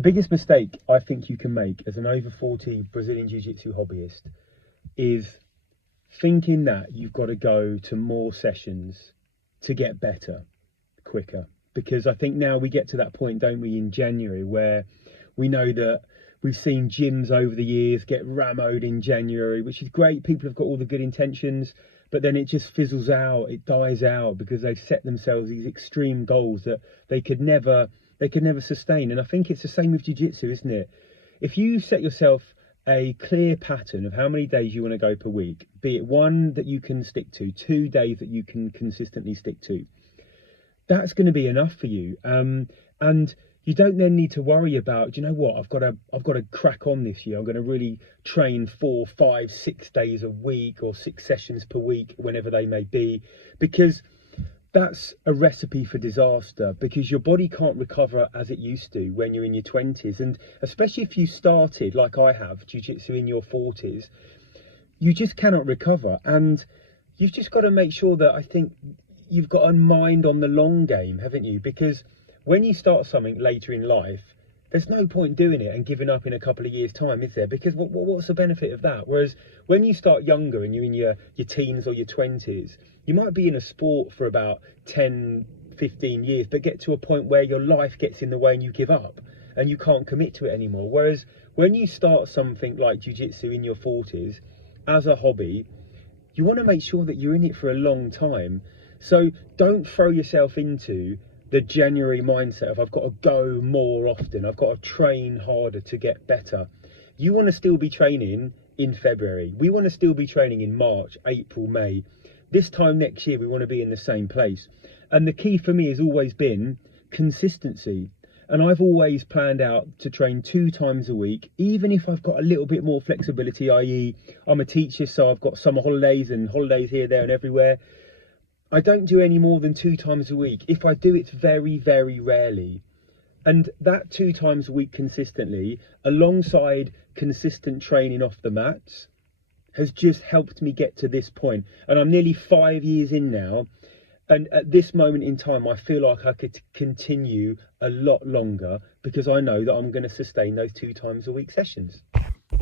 The biggest mistake I think you can make as an over 40 Brazilian Jiu-Jitsu hobbyist is thinking that you've got to go to more sessions to get better quicker. Because I think now we get to that point, don't we, in January, where we know that we've seen gyms over the years get rammed in January, which is great. People have got all the good intentions, but then it just fizzles out, it dies out, because they've set themselves these extreme goals that they could never sustain. And I think it's the same with jiu-jitsu, isn't it? If you set yourself a clear pattern of how many days you want to go per week, be it 1 that you can stick to, 2 days that you can consistently stick to, that's going to be enough for you. And you don't then need to worry about, do you know what, I've got to crack on this year. I'm going to really train 4, 5, 6 days a week, or 6 sessions per week, whenever they may be, because that's a recipe for disaster, because your body can't recover as it used to when you're in your 20s. And especially if you started, like I have, jiu-jitsu in your 40s, you just cannot recover. And you've just got to make sure that, I think, you've got a mind on the long game, haven't you? Because when you start something later in life, there's no point doing it and giving up in a couple of years' time, is there? Because what's the benefit of that? Whereas when you start younger and you're in your teens or your 20s, you might be in a sport for about 10, 15 years, but get to a point where your life gets in the way and you give up and you can't commit to it anymore. Whereas when you start something like jiu-jitsu in your 40s as a hobby, you want to make sure that you're in it for a long time. So don't throw yourself into the January mindset of, I've got to go more often, I've got to train harder to get better. You want to still be training in February. We want to still be training in March, April, May. This time next year, we want to be in the same place. And the key for me has always been consistency. And I've always planned out to train 2 times a week, even if I've got a little bit more flexibility, i.e. I'm a teacher, so I've got summer holidays and holidays here, there and everywhere. I don't do any more than 2 times a week. If I do, it's very, very rarely. And that 2 times a week consistently, alongside consistent training off the mats, has just helped me get to this point. And I'm nearly 5 years in now. And at this moment in time, I feel like I could continue a lot longer, because I know that I'm going to sustain those 2 times a week sessions.